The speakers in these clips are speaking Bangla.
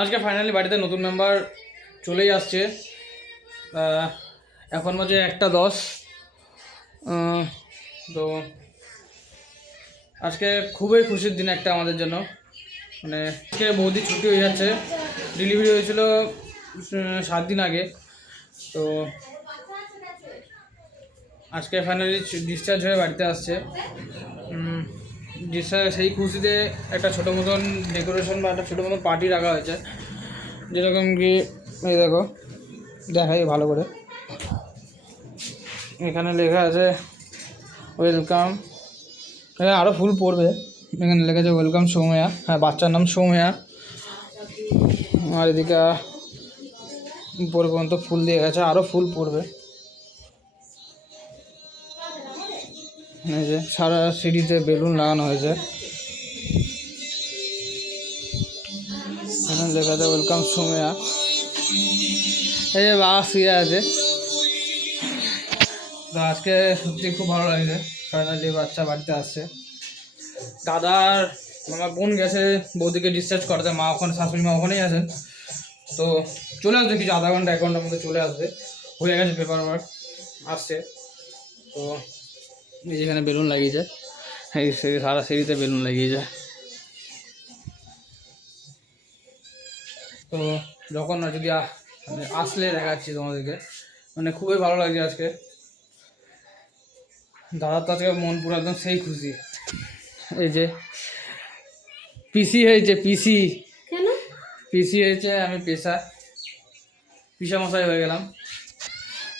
আজকে ফাইনালি বাড়িতে নতুন মেম্বার চলেই আসছে। এখন বাজে 1:10। তো আজকে খুবই খুশির দিন একটা আমাদের জন্য। মানে আজকে বৌদি ছুটি হয়ে যাচ্ছে, ডেলিভারি হয়েছিল 7 দিন আগে। তো আজকে ফাইনালি ডিসচার্জ হয়ে বাড়িতে আসছে। ডিসচার্জ সেই খুশিতে একটা ছোটো মতন ডেকোরেশন বা একটা ছোটো মতন পার্টি রাখা হয়েছে, যেরকম কি এই দেখো দেখাই ভালো করে। এখানে লেখা আছে ওয়েলকাম, এখানে আরও ফুল পড়বে। এখানে লেখা আছে ওয়েলকাম সৌম্যা, হ্যাঁ বাচ্চার নাম সৌম্যা। আর এদিকে উপর পর্যন্ত ফুল দিয়ে গেছে, আরও ফুল পড়বে। এই যে সারা সিঁড়িতে বেলুন লাগানো হয়েছে। এখানে লেখা আছে ওয়েলকাম সৌম্যা। এই যে বাবা শুয়ে আছে। তো আজকে সত্যি খুব ভালো লাগছে, ফাইনালি বাচ্চা বাড়িতে আসছে। দাদার আমার বোন গেছে বৌদিকে ডিসচার্জ করাতে, মা ওখানে, শাশুড়ি মা ওখানেই আছেন। তো চলে আসবে কিছু আধা ঘন্টা 1 ঘন্টার মধ্যে চলে আসবে, হয়ে গেছে পেপার ওয়ার্ক, আসছে। তো এই যেখানে বেলুন লাগিয়েছে, এই সারা সিঁড়িতে বেলুন লাগিয়েছে। তো যখন যদি মানে আসলে দেখাচ্ছি তোমাদেরকে, মানে খুবই ভালো লাগছে আজকে। দাদার তো আজকে মন পুরো একদম সেই খুশি। এই যে পিসি হয়েছে, পিসি পিসি হয়েছে, আমি পিসা মশাই হয়ে গেলাম।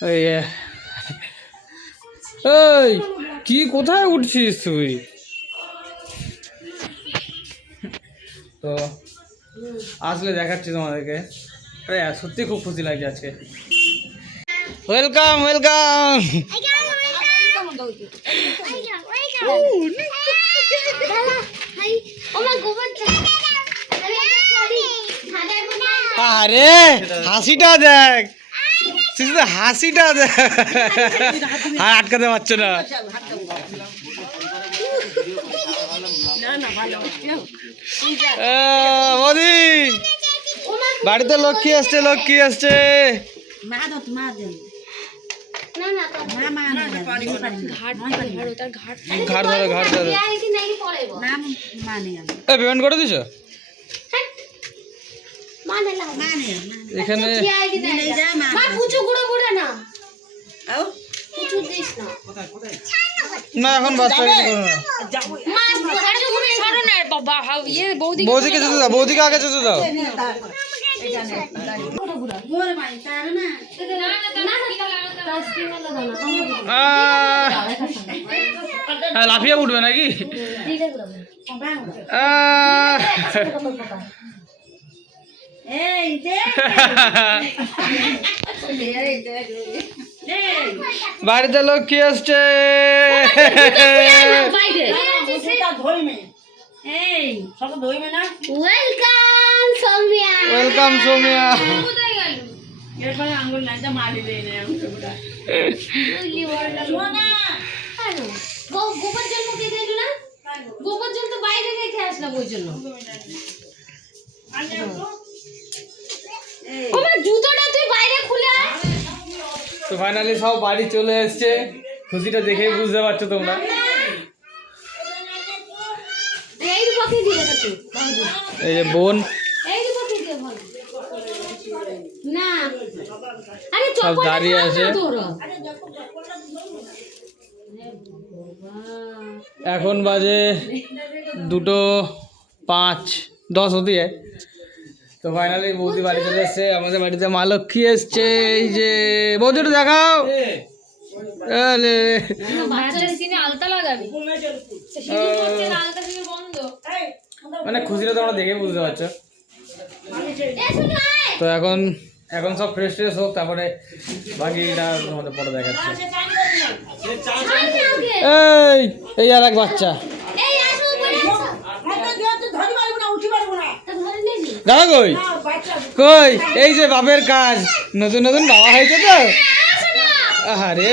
ওই ওই কি কোথায় উঠছিস তুই? তো আসলে দেখাচ্ছি তোমাদেরকে। আরে সত্যি খুব খুশি লাগছে আজকে। Welcome welcome. আরে হাসিটা দেখ, হাসিটা দেখ, আর আটকাতে পারছো না। মোদি বাড়িতে লক্ষ্মী আসছে, লক্ষ্মী আসছে। ঘাট ধরো, ঘাট ধরো। পেমেন্ট করে দিছো এখানে? না এখন বাচ্চা বৌদিকে যেতে দাও, বৌদিকে আগে যেতে দাও। লাফিয়ে উঠবে নাকি? বাড়িতে লক্ষ্মী আসছে। ওয়েলকাম সৌম্যা। গোবর জল মুখে দিল না, গোবর জল তো বাইরে রেখে আসলাম ওই জন্য। আমার জুতোটা তুই বাইরে খুলে আয়। তো ফাইনালি সব বাড়ি চলে এসছে, খুশিটা দেখেই বুঝতে পারছো তোমরা। এই যে বোন সব দাঁড়িয়ে আছে। এখন বাজে 2:05 হতে যায়। তো ফাইনালি বৌদি বাড়ি চলে এসছে, আমাদের বাড়িতে মা লক্ষ্মী এসছে। এই যে বৌদিটা দেখাও। মানে খুশিটা তোমরা দেখে বুঝতে পারছো। তো এখন সব ফ্রেশ হোক, তারপরে বাকিটা তোমাদের পরে দেখাচ্ছে। এই আর এক বাচ্চা দাদা কই কই? এই যে বাপের কাজ, নতুন নতুন বাবা হয়েছে তো। আরে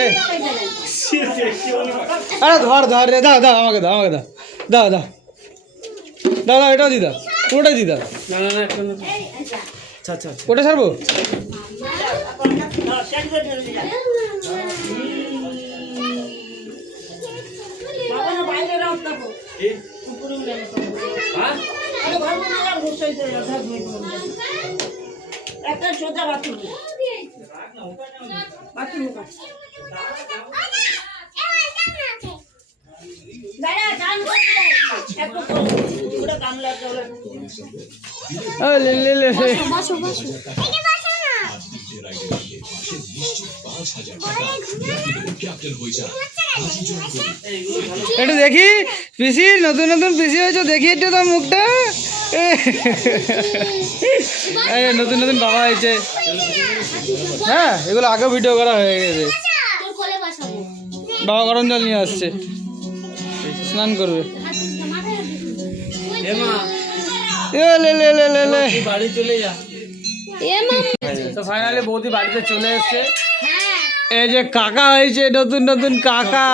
আরে ধর ধর রে, দাও দাও আমাকে দাও, আমাকে দাও, দাও দাও দাও দাও, এটাও দি দাও। পুরোটাই দিদা না না না একটা না আচ্ছা আচ্ছা আচ্ছা ওটা ছাড়বো একটা সোজা বাথরুম বাথরুম দাদা গান করতে একটু পুরো গামলা জলে লে লে লে লে। বসো বসো একটু দেখি পিসি নতুন নতুন পিসি হয়েছে দেখি একটু তোর মুখটা এই নতুন নতুন বাবা হয়েছে হ্যাঁ এগুলো আগে ভিডিও করা হয়ে গেছে তোর কোলে বসাবো বাবা গরম জল নিয়ে আসছে স্নান করবে মাথায় এ মা এ লে লে লে লে লে। তুই বাড়ি চলে যা এ মা তো ফাইনালি বৌদি বাড়িতে চলে এসছে হ্যাঁ এই যে কাকা হয়েছে নতুন নতুন কাকা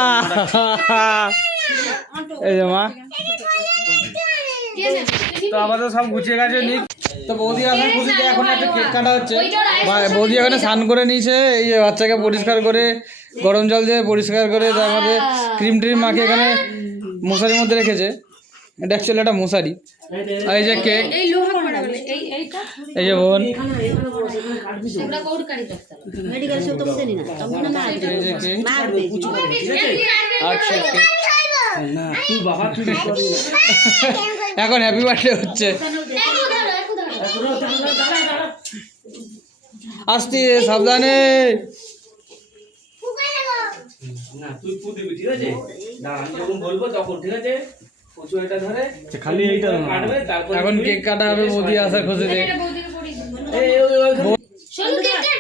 এই যে মা কে নেবে? তো আমাদের সব গুছিয়ে গেছে নিক তো বৌদি আসার খুশিতে এখন একটা কেক কাটা হচ্ছে বৌদি এখানে স্নান করে নিয়েছে এই যে বাচ্চাকে পরিষ্কার করে গরম জল দিয়ে পরিষ্কার করে তার মধ্যে ক্রিম ট্রিম মাখিয়ে এখানে মশারির মধ্যে রেখেছে এটা অ্যাকচুয়ালি একটা মশারি আর এই যে কেক এই লোহা করা বলে এইটা এই যে বোন আমরা কোড কারি করতে মেডিকেল সব তো বসেনি না তখন না এই যে কেক মারবে আচ্ছা কেক না তুই বাবা তুই করবি না এখন হ্যাপি বার্থডে হচ্ছে আসতে সাবধানে না তুই ফু দিবি ঠিক আছে না আমি যখন বলবো তখন ঠিক আছে কচু এটা ধরে খালি এইটা কাটবে তারপর এখন কেক কাটা হবে বৌদি আসার খুশিতে এই শোনো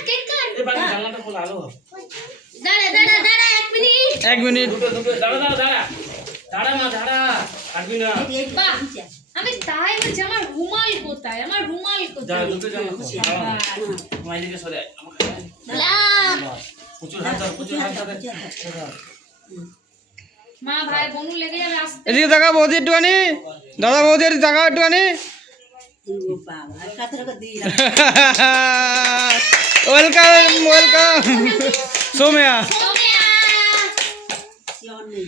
কেক কাট এই বাড়ি জানলাটা খোলা আলো দাঁড়া 1 মিনিট 1 মিনিট দুটো দাঁড়া দাঁড়া মা দাঁড়া কাটবি না বাহ আমি তাই বলছি আমার রুমাল কোথায় যা দুটো যা মাই দিকে সরে আয় লা প্রচুর হাত ধর প্রচুর হাত ধর মা ভাই বনু লেগে যাবে আসতে এদিকে তাকা বৌদি একটুখানি দাদা বৌদি এদিকে তাকা একটুখানি বাবা কাতরা দি ওয়েলকাম ওয়েলকাম সোমিয়া সিওন নেই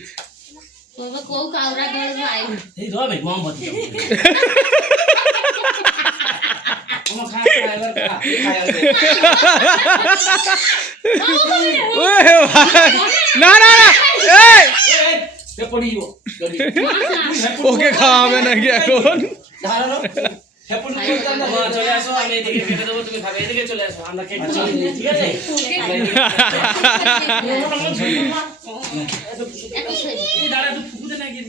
বাবা কও কাউরা ধর ভাই এই ধর ভাই মোমবাতি ওমা খা এবার খা ওয়ে ভাই না না না এই কে পড়িও ওকে খাওয়াবে নাকি এখন দাঁড়ানো হেপন করতাম না মা চলে আসো আমি এদিকে কেটে দেবো তুমি খাবে এদিকে চলে আসো আমরা কেটে চলে যাই ঠিক আছে এই দাঁড়া তুই ফুকুতে না গিয়ে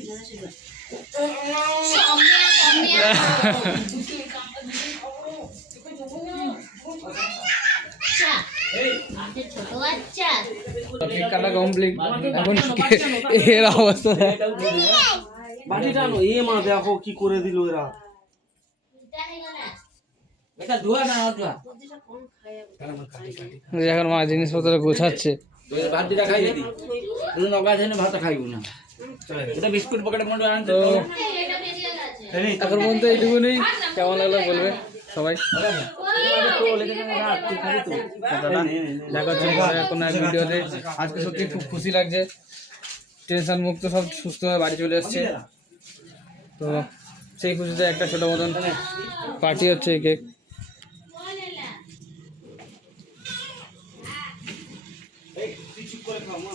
ছোট বাচ্চা কেক কাটা কমপ্লিট এখন এর অবস্থা বাটি টানো এ মা দেখো কি করে দিল এরা এটা ধোয়া না ধোয়া এখন মা জিনিসপত্র গোছাচ্ছে ভাতটা খাই দিই তুই নগা দেনে ভাত খাইবো না এটা বিস্কুট পকেটে মন্ড আনতে তো এটা বেরিয়ে গেছে এখন পর্যন্ত এইটুকুনি কেমন লাগলো বলবে সবাই দেখা হচ্ছে পরে কোনো এক ভিডিওতে আজকে সত্যি খুব খুশি লাগছে টেনশন মুক্ত সব সুস্থভাবে বাড়ি চলে এসছে তো সেই খুশিতে একটা ছোটো মতন পার্টি হচ্ছে এই কেক চুপ করে খাও মা